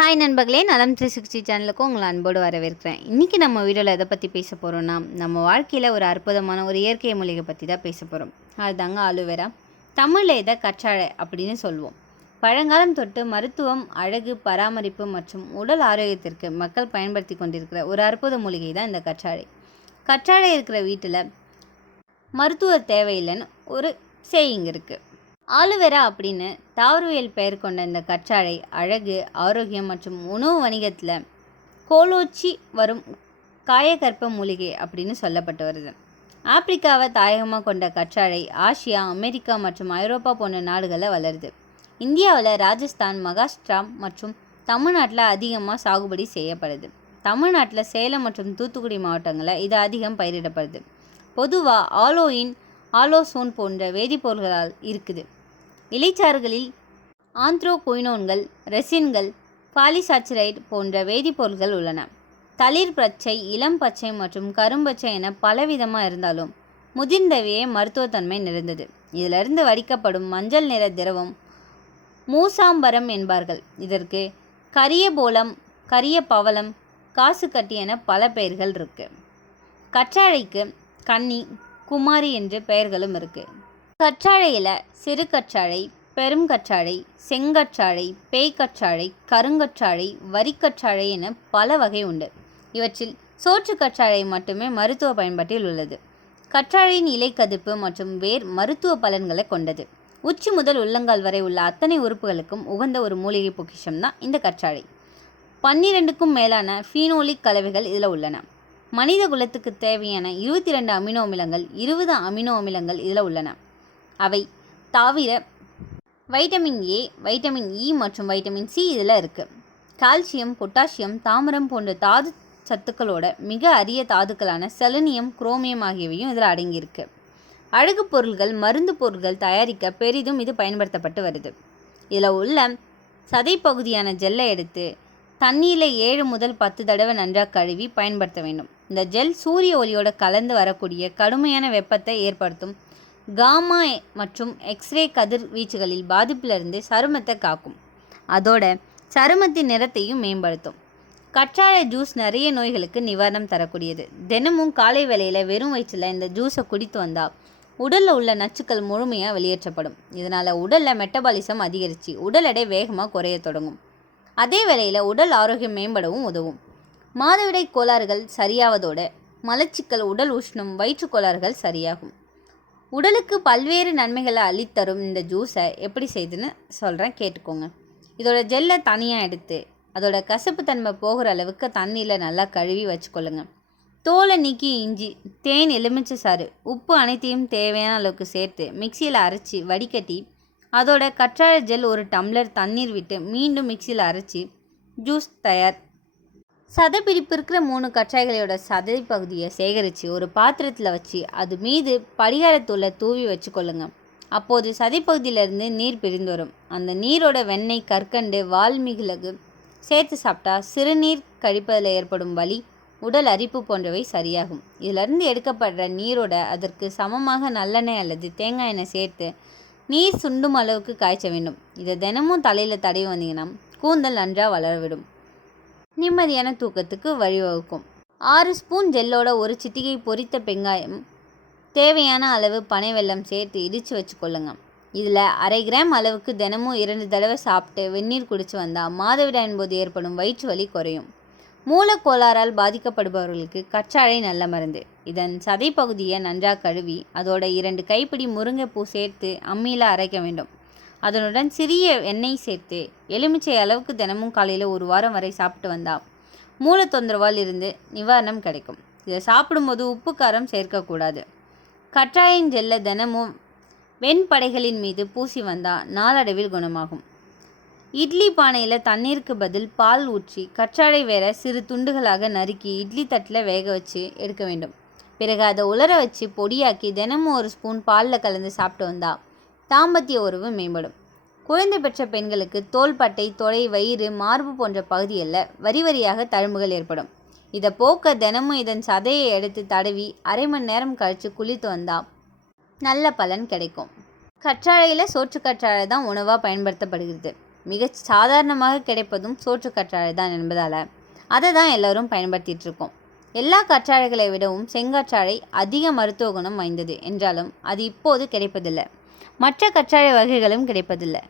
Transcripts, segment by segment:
Hi நண்பர்களே நலம் three sixty சேனலுக்கும் உங்களை அன்போடு வரவேற்கிறேன். இன்றைக்கி நம்ம வீடியோவில் எதை பற்றி பேச போகிறோம்னா நம்ம வாழ்க்கையில் ஒரு அற்புதமான ஒரு இயற்கை மூலிகை பற்றி தான் பேச போகிறோம் அதுதாங்க ஆலுவேரா தமிழில் இதை கற்றாழை அப்படின்னு சொல்லுவோம். பழங்காலம் தொட்டு மருத்துவம் அழகு பராமரிப்பு மற்றும் உடல் ஆரோக்கியத்திற்கு மக்கள் பயன்படுத்தி கொண்டிருக்கிற ஒரு அற்புத மூலிகை தான் இந்த கற்றாழை. கற்றாழை இருக்கிற வீட்டில் மருத்துவ தேவையில்லைன்னு ஒரு சேயிங் இருக்குது ஆலுவேரா அப்படின்னு தாவரவியல் பெயர் கொண்ட இந்த கற்றாழை அழகு ஆரோக்கியம் மற்றும் உணவு வணிகத்தில் கோலோச்சி வரும் காயகற்ப மூலிகை அப்படின்னு சொல்லப்பட்டு வருது. ஆப்பிரிக்காவை தாயகமாக கொண்ட கற்றாழை ஆசியா அமெரிக்கா மற்றும் ஐரோப்பா போன்ற நாடுகளில் வளருது. இந்தியாவில் ராஜஸ்தான் மகாராஷ்டிரா மற்றும் தமிழ்நாட்டில் அதிகமாக சாகுபடி செய்யப்படுது. தமிழ்நாட்டில் சேலம் மற்றும் தூத்துக்குடி மாவட்டங்களில் இது அதிகம் பயிரிடப்படுது. பொதுவாக ஆலோயின் ஆலோசோன் போன்ற வேதிப்பொருள்களால் இருக்குது. இலைச்சாறுகளில் ஆந்த்ரோகுயினோன்கள் ரெசின்கள் பாலிசாச்சரைட் போன்ற வேதிப்பொருட்கள் உள்ளன. தளிர் பச்சை இளம் பச்சை மற்றும் கரும்பச்சை என பலவிதமாக இருந்தாலும் முதிர்ந்தவையே மருத்துவத்தன்மை நிறைந்தது. இதிலிருந்து வடிக்கப்படும் மஞ்சள் நிற திரவம் மூசாம்பரம் என்பார்கள். இதற்கு கரிய போலம் கரிய பவளம் காசுக்கட்டி என பல பெயர்கள் இருக்கு. கற்றாழைக்கு கன்னி குமாரி என்று பெயர்களும் இருக்குது கற்றாழையில் சிறு கற்றாழை பெரும் கற்றாழை செங்கற்றாழை பேய்க்கற்றாழை கருங்கற்றாழை வரிக்கற்றாழை என பல வகை உண்டு. இவற்றில் சோற்று கற்றாழை மட்டுமே மருத்துவ பயன்பாட்டில் உள்ளது. கற்றாழையின் இலை கதிப்பு மற்றும் வேர் மருத்துவ பலன்களை கொண்டது. உச்சி முதல் உள்ளங்கால் வரை உள்ள அத்தனை உறுப்புகளுக்கும் உகந்த ஒரு மூலிகை பொக்கிஷம் தான் இந்த கற்றாழை. பன்னிரெண்டுக்கும் மேலான ஃபீனோலிக் கலவைகள் இதில் உள்ளன. மனித குலத்துக்கு தேவையான இருபத்தி ரெண்டு அமினோ அமிலங்கள் இருபது அமினோ அமிலங்கள் இதில் உள்ளன. அவை தவிர வைட்டமின் ஏ வைட்டமின் இ மற்றும் வைட்டமின் சி இதில் இருக்குது கால்சியம் பொட்டாசியம் தாமிரம் போன்ற தாது சத்துக்களோட மிக அரிய தாதுக்களான செலனியம் குரோமியம் ஆகியவையும் இதில் அடங்கியிருக்கு. அழகு பொருள்கள் மருந்து பொருட்கள் தயாரிக்க பெரிதும் இது பயன்படுத்தப்பட்டு வருது. இதில் உள்ள சதை பகுதியான ஜெல்லை எடுத்து தண்ணியில் ஏழு முதல் பத்து தடவை நன்றாக கழுவி பயன்படுத்த வேண்டும். இந்த ஜெல் சூரிய ஒளியோட கலந்து வரக்கூடிய கடுமையான வெப்பத்தை ஏற்படுத்தும் காமா மற்றும் எக்ஸ்ரே கதிர்வீச்சுகளில் பாதிப்பிலிருந்து சருமத்தை காக்கும். அதோட சருமத்தின் நிறத்தையும் மேம்படுத்தும். கற்றாழை ஜூஸ் நிறைய நோய்களுக்கு நிவாரணம் தரக்கூடியது. தினமும் காலை வேளையில் வெறும் வயிற்றில் இந்த ஜூஸை குடித்து வந்தால் உடலில் உள்ள நச்சுக்கள் முழுமையாக வெளியேற்றப்படும். இதனால் உடலில் மெட்டபாலிசம் அதிகரித்து உடல் எடை வேகமாக குறைய தொடங்கும். அதே வேளையில் உடல் ஆரோக்கியம் மேம்படவும் உதவும். மாதவிடை கோளாறுகள் சரியாவதோடு மலச்சிக்கல் உடல் உஷ்ணம் வயிற்றுக் கோளாறுகள் சரியாகும். உடலுக்கு பல்வேறு நன்மைகளை அள்ளித்தரும் இந்த ஜூஸை எப்படி செய்யுதுன்னு சொல்கிறேன் கேட்டுக்கோங்க. இதோட ஜெல்லை தனியாக எடுத்து அதோட கசப்பு தன்மை போகிற அளவுக்கு தண்ணியில் நல்லா கழுவி வச்சுக்கொள்ளுங்க. தோலை நீக்கி இஞ்சி தேன் எலுமிச்சை சாறு உப்பு அனைத்தையும் தேவையான அளவுக்கு சேர்த்து மிக்சியில் அரைச்சி வடிகட்டி அதோட கற்றாழை ஜெல் ஒரு டம்ளர் தண்ணீர் விட்டு மீண்டும் மிக்சியில் அரைச்சி ஜூஸ் தயார் சதப்பிரிப்பு இருக்கிற மூணு கற்றாழைகளோட சதை பகுதியை சேகரித்து ஒரு பாத்திரத்தில் வச்சு அது மீது படிகாரத்தூளை தூவி வச்சுக்கொள்ளுங்க. அப்போது சதைப்பகுதியிலிருந்து நீர் பிரிந்து வரும். அந்த நீரோட வெண்ணெய் கற்கண்டு வால்மிளகு சேர்த்து சாப்பிட்டா சிறுநீர் கழிப்பதில் ஏற்படும் வலி உடல் அரிப்பு போன்றவை சரியாகும். இதிலிருந்து எடுக்கப்படுற நீரோட அதற்கு சமமாக நல்லெண்ணெய் அல்லது தேங்காய் எண்ணெய் சேர்த்து நீர் சுண்டும் அளவுக்கு காய்ச்ச வேண்டும். இதை தினமும் தலையில் தடவி வந்தீங்கன்னா கூந்தல் நன்றாக வளரவிடும். நிம்மதியான தூக்கத்துக்கு வழிவகுக்கும். ஆறு ஸ்பூன் ஜெல்லோட ஒரு சிட்டிகை பொரித்த பெங்காயம் தேவையான அளவு பனை வெல்லம் சேர்த்து இடித்து வச்சுக்கொள்ளுங்க. இதில் அரை கிராம் அளவுக்கு தினமும் இரண்டு தடவை சாப்பிட்டு வெந்நீர் குடித்து வந்தால் மாதவிடாயின் போது ஏற்படும் வயிற்று வலி குறையும். மூலக்கோளாறால் பாதிக்கப்படுபவர்களுக்கு கற்றாழை நல்ல மருந்து. இதன் சதை பகுதியை நன்றாக கழுவி அதோட இரண்டு கைப்பிடி முருங்கைப்பூ சேர்த்து அம்மியில் அரைக்க வேண்டும். அதனுடன் சிறிய எண்ணெய் சேர்த்து எலுமிச்சை அளவுக்கு தினமும் காலையில் ஒரு வாரம் வரை சாப்பிட்டு வந்தால் மூல தொந்தரவால் இருந்து நிவாரணம் கிடைக்கும். இதை சாப்பிடும்போது உப்பு காரம் சேர்க்கக்கூடாது கற்றாழையின் ஜெல்லை தினமும் வெண்படைகளின் மீது பூசி வந்தால் நாளடைவில் குணமாகும். இட்லி பானையில் தண்ணீருக்கு பதில் பால் ஊற்றி கற்றாழை வேற சிறு துண்டுகளாக நறுக்கி இட்லி தட்டில் வேக வச்சு எடுக்க வேண்டும். பிறகு அதை உலர வச்சு பொடியாக்கி தினமும் ஒரு ஸ்பூன் பாலில் கலந்து சாப்பிட்டு வந்தால் தாம்பத்திய உறவு மேம்படும். குழந்தை பெற்ற பெண்களுக்கு தோள்பட்டை தொடை வயிறு மார்பு போன்ற பகுதிகளில் வரி வரியாக தழும்புகள் ஏற்படும். இதை போக்க தினமும் இதன் சதையை எடுத்து தடவி அரை மணி நேரம் கழித்து குளித்து வந்தால் நல்ல பலன் கிடைக்கும். கற்றாழையில் சோற்று கற்றாழை தான் உணவாக பயன்படுத்தப்படுகிறது. மிக சாதாரணமாக கிடைப்பதும் சோற்று கற்றாழை தான் என்பதால் அதை தான் எல்லோரும் பயன்படுத்திட்டு இருக்கோம். எல்லா கற்றாழைகளை விடவும் செங்கற்றாழை அதிக மருத்துவ குணம் வாய்ந்தது என்றாலும் அது இப்போது கிடைப்பதில்லை. மற்ற கற்றாழை வகைகளும் கிடைப்பதில்லை.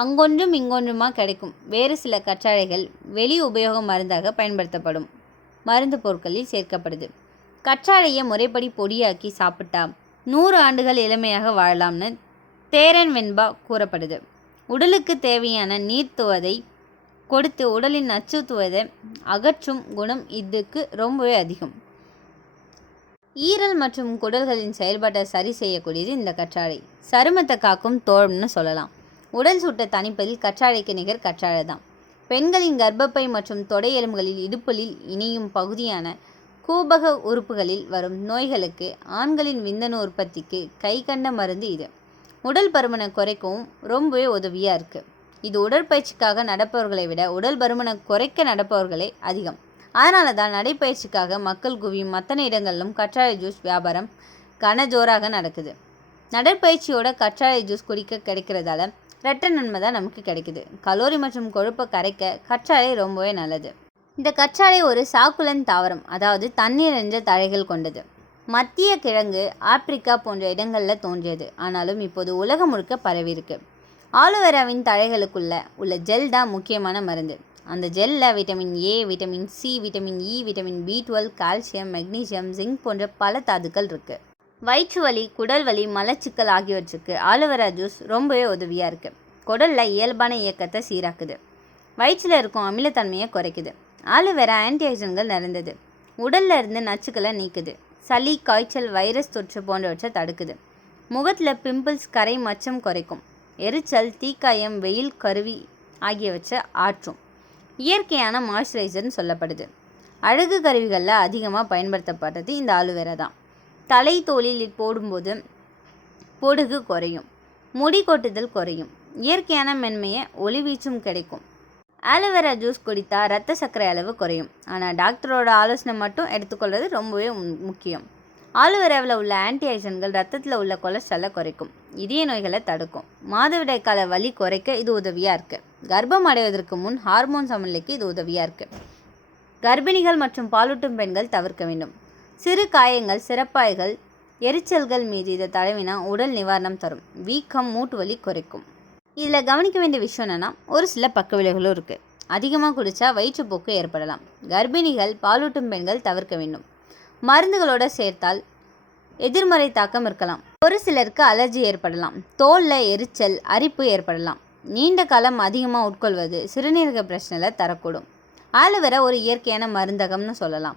அங்கொன்றும் இங்கொன்றுமா கிடைக்கும். வேறு சில கற்றாழைகள் வெளி உபயோக மருந்தாக பயன்படுத்தப்படும். மருந்து பொருட்களில் சேர்க்கப்படுது. கற்றாழையை முறைப்படி பொடியாக்கி சாப்பிட்டா நூறு ஆண்டுகள் இளமையாக வாழலாம்னு தேரன் வெண்பா கூறப்படுது. உடலுக்கு தேவையான நீர்த்துவதை கொடுத்து உடலின் நச்சுத்துவதை அகற்றும் குணம் இதுக்கு ரொம்பவே அதிகம். ஈரல் மற்றும் குடல்களின் செயல்பாட்டை சரி செய்யக்கூடியது இந்த கற்றாழை. சருமத்தை காக்கும் தோழம்னு சொல்லலாம். உடல் சூட்டை தணிப்பதில் கற்றாழைக்கு நிகர் கற்றாழை தான் பெண்களின் கர்ப்பப்பை மற்றும் தொடை எலும்புகளில் இடுப்பலில் இணையும் பகுதியான கூபக உறுப்புகளில் வரும் நோய்களுக்கு ஆண்களின் விந்தணு உற்பத்திக்கு கை கண்ட மருந்து இது. உடல் பருமனை குறைக்கவும் ரொம்பவே உதவியாக இருக்குது இது உடற்பயிற்சிக்காக நடப்பவர்களை விட உடல் பருமனை குறைக்க நடப்பவர்களே அதிகம். அதனால தான் நடைப்பயிற்சிக்காக மக்கள் குவியும் மற்ற இடங்களிலும் கற்றாழை ஜூஸ் வியாபாரம் கனஜோராக நடக்குது. நடைப்பயிற்சியோட கற்றாழை ஜூஸ் குடிக்க கிடைக்கிறதால ரெட்ட நன்மை தான் நமக்கு கிடைக்குது. கலோரி மற்றும் கொழுப்பை கரைக்க கற்றாழை ரொம்பவே நல்லது. இந்த கற்றாழை ஒரு சாக்குலன் தாவரம் அதாவது தண்ணீர் என்ற தழைகள் கொண்டது. மத்திய கிழங்கு ஆப்பிரிக்கா போன்ற இடங்களில் தோன்றியது. ஆனாலும் இப்போது உலகம் முழுக்க பரவியிருக்கு ஆலோவேராவின் தழைகளுக்குள்ள உள்ள ஜெல் தான் முக்கியமான மருந்து. அந்த ஜெல்லில் vitamin A vitamin C vitamin E vitamin B twelve calcium magnesium zinc போன்ற பல தாதுக்கள் இருக்குது வயிற்று வலி குடல் வலி மலச்சிக்கல் ஆகியவற்றுக்கு ஆலோவேரா ஜூஸ் ரொம்பவே உதவியாக இருக்குது குடலில் இயல்பான இயக்கத்தை சீராக்குது. வயிற்றில் இருக்கும் அமிலத்தன்மையை குறைக்குது. ஆலோவேரா ஆன்டிஆக்சிடன்ட்கள் நிறைந்தது. உடலில் இருந்து நச்சுக்களை நீக்குது. சளி காய்ச்சல் வைரஸ் தொற்று போன்றவற்றை தடுக்குது. முகத்தில் பிம்பிள்ஸ் கரை மச்சம் குறைக்கும். எரிச்சல் தீக்காயம் வெயில் கருவி ஆகியவற்றை ஆற்றும். இயற்கையான மாய்ஸ்சரைசர்னு சொல்லப்படுது. அழகு கருவிகளில் அதிகமாக பயன்படுத்தப்படுறது இந்த ஆலுவேரா தான். தலை தோலில் போடும்போது பொடுகு குறையும். முடி கொட்டுதல் குறையும். இயற்கையான மென்மையை ஒளிவீச்சும் கிடைக்கும். ஆலோவேரா ஜூஸ் குடித்தா ரத்த சர்க்கரை அளவு குறையும். ஆனால் டாக்டரோட ஆலோசனை மட்டும் எடுத்துக்கொள்வது ரொம்பவே முக்கியம். ஆலோவேராவில் உள்ள ஆன்டிஆக்சன்கள் ரத்தத்தில் உள்ள கொலஸ்ட்ராலை குறைக்கும். இதய நோய்களை தடுக்கும். மாதவிடாய் கால வலி குறைக்க இது உதவியாக இருக்குது கர்ப்பம் அடைவதற்கு முன் ஹார்மோன் சமநிலைக்கு இது உதவியாக இருக்குது கர்ப்பிணிகள் மற்றும் பாலூட்டும் பெண்கள் தவிர்க்க வேண்டும். சிறு காயங்கள் சிறப்பாய்கள் எரிச்சல்கள் மீது இதை தடவினா உடல் நிவாரணம் தரும். வீக்கம் மூட்டு வலி குறைக்கும். இதில் கவனிக்க வேண்டிய விஷயம் என்னென்னா ஒரு சில பக்க விளைவுகளும் இருக்குது அதிகமாக குடித்தா வயிற்றுப்போக்கு ஏற்படலாம். கர்ப்பிணிகள் பாலூட்டும் பெண்கள் தவிர்க்க வேண்டும். மருந்துகளோட சேர்த்தால் எதிர்மறை தாக்கம் இருக்கலாம். ஒரு சிலருக்கு அலர்ஜி ஏற்படலாம். தோலில் எரிச்சல் அரிப்பு ஏற்படலாம். நீண்ட காலம் அதிகமாக உட்கொள்வது சிறுநீரக பிரச்சனையில் தரக்கூடும். ஆலோவேரா ஒரு இயற்கையான மருந்தகம்னு சொல்லலாம்.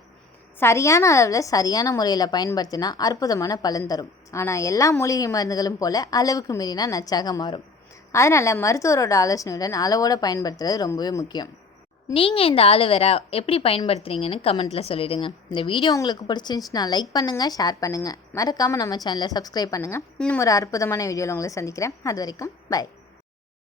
சரியான அளவில் சரியான முறையில் பயன்படுத்தினா அற்புதமான பலன் தரும். ஆனால் எல்லா மூலிகை மருந்துகளும் போல அளவுக்கு மீறினா நச்சாக மாறும். அதனால் மருத்துவரோட ஆலோசனையுடன் அளவோடு பயன்படுத்துறது ரொம்பவே முக்கியம். நீங்கள் இந்த ஆலோவேரா எப்படி பயன்படுத்துகிறீங்கன்னு கமெண்ட்டில் சொல்லிவிடுங்க இந்த வீடியோ உங்களுக்கு பிடிச்சிருந்துச்சுன்னா லைக் பண்ணுங்கள் ஷேர் பண்ணுங்கள் மறக்காமல் நம்ம சேனலை சப்ஸ்கிரைப் பண்ணுங்கள் இன்னும் ஒரு அற்புதமான வீடியோவில் உங்களை சந்திக்கிறேன். அது வரைக்கும் பை.